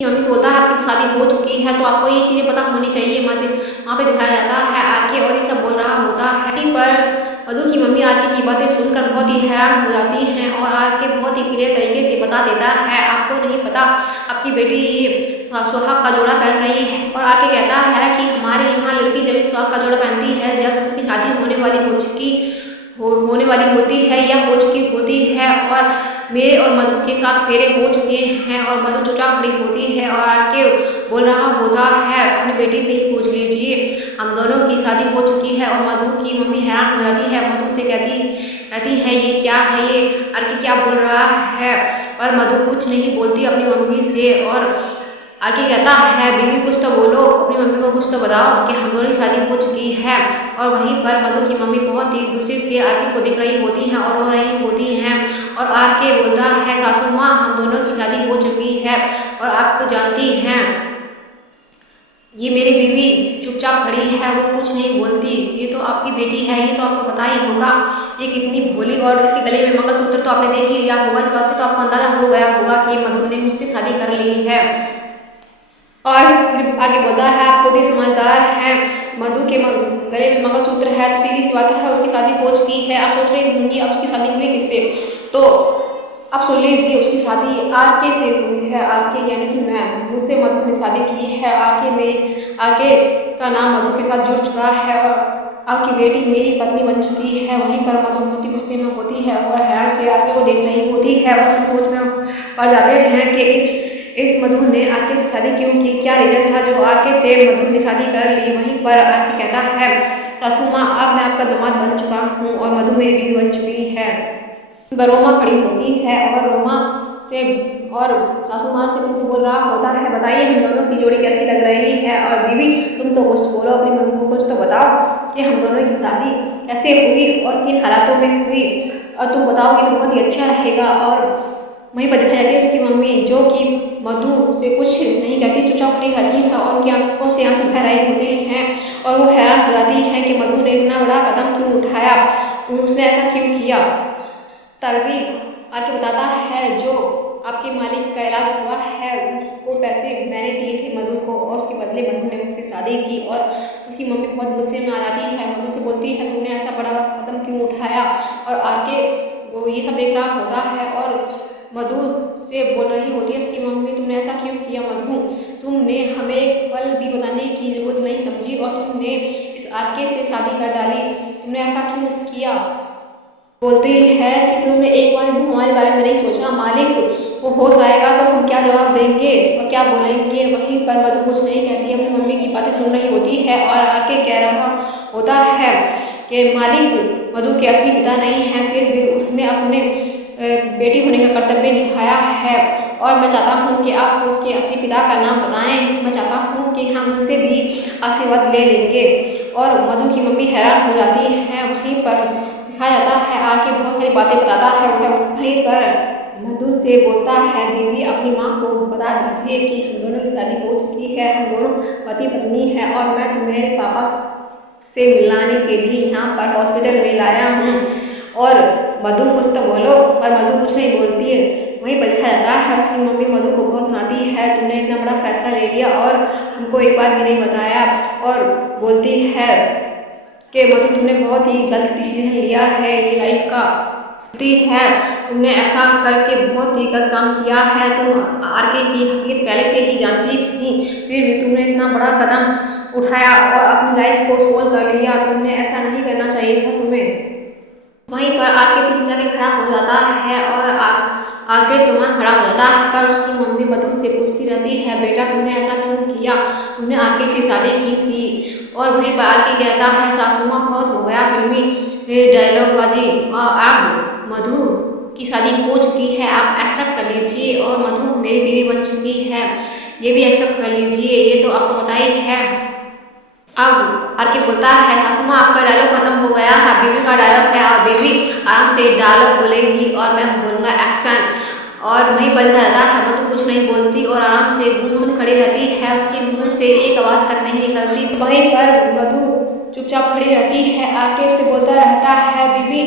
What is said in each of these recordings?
Mummy से बोलता है आपकी तो शादी हो चुकी है तो आपको ये चीज़ें पता होनी चाहिए मत। वहाँ पे दिखाया जाता है आरके और ये सब बोल रहा होता है। वहीं पर मधु की मम्मी आरके की बातें सुनकर बहुत ही हैरान हो जाती हैं और आरके बहुत ही क्लियर तरीके से बता देता है आपको नहीं पता आपकी बेटी सुहाग का जोड़ा पहन रही है। और आरके कहता है कि हमारे यहाँ लड़की जब इस सुहाग का जोड़ा पहनती है जब उसकी शादी होने वाली होती है या हो चुकी होती है और मेरे और मधु के साथ फेरे हो चुके हैं और मधु चुपचाप खड़ी होती है और आके बोल रहा होता है अपनी बेटी से ही पूछ लीजिए हम दोनों की शादी हो चुकी है। और मधु की मम्मी हैरान हो जाती है, मधु से कहती है ये क्या है, ये आरके क्या बोल रहा है। और मधु कुछ नहीं बोलती अपनी मम्मी से और आगे कहता है बीवी कुछ तो बोलो, अपनी मम्मी को कुछ तो बताओ कि हम दोनों की शादी हो चुकी है। और वहीं पर मधु की मम्मी बहुत ही गुस्से से आरके को देख रही होती हैं और रो रही होती हैं। और आरके बोलता है सासू माँ हम दोनों की शादी हो चुकी है और आप तो जानती हैं ये मेरी बीवी चुपचाप खड़ी है, वो कुछ नहीं बोलती, ये तो आपकी बेटी है, ये तो आपको पता ही होगा ये कितनी भोली। और इसके गले में मंगलसूत्र तो आपने देख ही लिया होगा, इस बात से तो आपको अंदाजा हो गया होगा कि मधु ने मुझसे शादी कर ली है। और फिर आगे बोलता है आप खुद ही समझदार हैं, मधु के गले में मंगलसूत्र है तो सीधी सी बात है उसकी शादी हो चुकी है। आप सोच रही होंगी अब उसकी शादी हुई किससे, तो अब सुन लीजिए उसकी शादी आरके से हुई है। आरके यानी कि मैं, मुझसे मधु ने शादी की है। आरके का नाम मधु के साथ जुड़ चुका है और आपकी बेटी मेरी पत्नी बन चुकी है। वहीं पर मधु बहुत ही गुस्से में होती है और हैरान से आरके को देख रही होती है और उसकी सोच में पड़ जाते हैं कि इस मधु ने आरके से शादी क्यों की, क्या रीजन था जो आरके से मधु ने शादी कर ली। वहीं पर आरके कहता है सासू माँ अब मैं आपका दामाद बन चुका हूँ और मधु मेरी बीवी बन चुकी है। रोमा खड़ी होती है और रोमा से और सासू माँ से मुझसे बोल रहा होता है बताइए हम दोनों की जोड़ी कैसी लग रही है। और बीवी तुम तो कुछ बोलो, अपनी मम्मी को कुछ तो बताओ कि हम दोनों की शादी कैसे हुई और किन हालातों में हुई, और तुम बताओगे तो बहुत ही अच्छा रहेगा। और वहीं पर दिखाई जाती है उसकी मम्मी जो कि मधु से कुछ नहीं कहती, चुपचाप खड़ी रहती है और उनकी आंखों से आंसू बह रहे होते हैं और वो हैरान हो जाती है कि मधु ने इतना बड़ा कदम क्यों उठाया, उसने ऐसा क्यों किया। तभी आके बताता है जो आपके मालिक का इलाज हुआ है उसको पैसे मैंने दिए थे मधु को और उसके बदले मधु ने मुझसे शादी की। और उसकी मम्मी बहुत गुस्से में आ जाती है, मधु से बोलती है तुमने ऐसा बड़ा कदम क्यों उठाया। और आके वो ये सब देख रहा होता है और मधु से बोल रही होती है उसकी मम्मी तुमने ऐसा क्यों किया मधु, तुमने हमें एक पल भी बताने की जरूरत नहीं समझी और तुमने इस आरके से शादी कर डाली, तुमने ऐसा क्यों किया। बोलती है कि तुमने एक बार भी हमारे बारे में नहीं सोचा, मालिक वो होश आएगा तो हम क्या जवाब देंगे और क्या बोलेंगे। वहीं पर मधु कुछ नहीं कहती, अपनी मम्मी की बातें सुन रही होती है और आके कह रहा होता है कि मालिक मधु के असली पिता नहीं है फिर भी उसने अपने बेटी होने का कर्तव्य निभाया है और मैं चाहता हूँ कि आप उसके असली पिता का नाम बताएं, मैं चाहता हूँ कि हम उनसे भी आशीर्वाद ले लेंगे। और मधु की मम्मी हैरान हो जाती है। वहीं पर दिखाया जाता है आके बहुत सारी बातें बताता है वहीं पर मधु से बोलता है बीवी अपनी माँ को बता दीजिए कि हम दोनों की शादी हो चुकी है, हम दोनों पति पत्नी हैं और मैं तुम्हारे पापा से मिलाने के लिए यहाँ पर हॉस्पिटल में लाया हूँ। और मधु कुछ तो बोलो, और मधु कुछ नहीं बोलती है। वहीं पर दिखाया जाता है उसकी मम्मी मधु को बहुत सुनाती है तुमने इतना बड़ा फैसला ले लिया और हमको एक बार भी नहीं बताया। और बोलती है कि मधु तुमने बहुत ही गलत डिसीजन लिया है ये लाइफ का, है तुमने ऐसा करके बहुत ही गलत काम किया है। तुम आरके की हकीकत पहले से ही जानती थी फिर भी तुमने इतना बड़ा कदम उठाया और अपनी लाइफ को सोल्व कर लिया, तुमने ऐसा नहीं करना चाहिए था तुम्हें। वहीं पर आके पीछे जाके खड़ा हो जाता है और आगे तुम्हारा खड़ा हो जाता है पर उसकी मम्मी मधु से पूछती रहती है बेटा तुमने ऐसा क्यों किया, तुमने आरके से शादी क्यों की। और वहीं पर आके कहता है सासू माँ बहुत हो गया फिल्मी डायलॉग बाजी, अब मधु की शादी हो चुकी है आप एक्सेप्ट कर लीजिए और मधु मेरी बीवी बन चुकी है ये भी एक्सेप्ट कर लीजिए, ये तो आपको पता ही है। अब आरके बोलता है सासू माँ आपका डायलॉग खत्म हो गया है, बीवी का डायलॉग है और बीवी आराम से डायलॉग बोलेगी और मैं बोलूँगा एक्शन। और वहीं पर रहता है मधु कुछ नहीं बोलती और आराम से गुमसुम खड़ी रहती है, उसके मुंह से एक आवाज़ तक नहीं निकलती। वहीं पर मधु चुपचाप खड़ी रहती है, आके उसे बोलता रहता है बीवी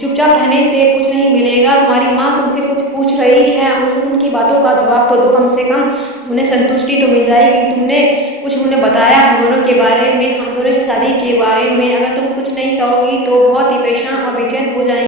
चुपचाप रहने से कुछ नहीं मिलेगा। तुम्हारी माँ तुमसे कुछ पूछ रही है, उनकी बातों का जवाब तो दो कम से कम, उन्हें संतुष्टि तो मिल जाएगी। तुमने कुछ उन्हें बताया हम दोनों के बारे में, हम दोनों की शादी के बारे में। अगर तुम कुछ नहीं कहोगी तो बहुत ही परेशान और बेचैन हो जाएंगे।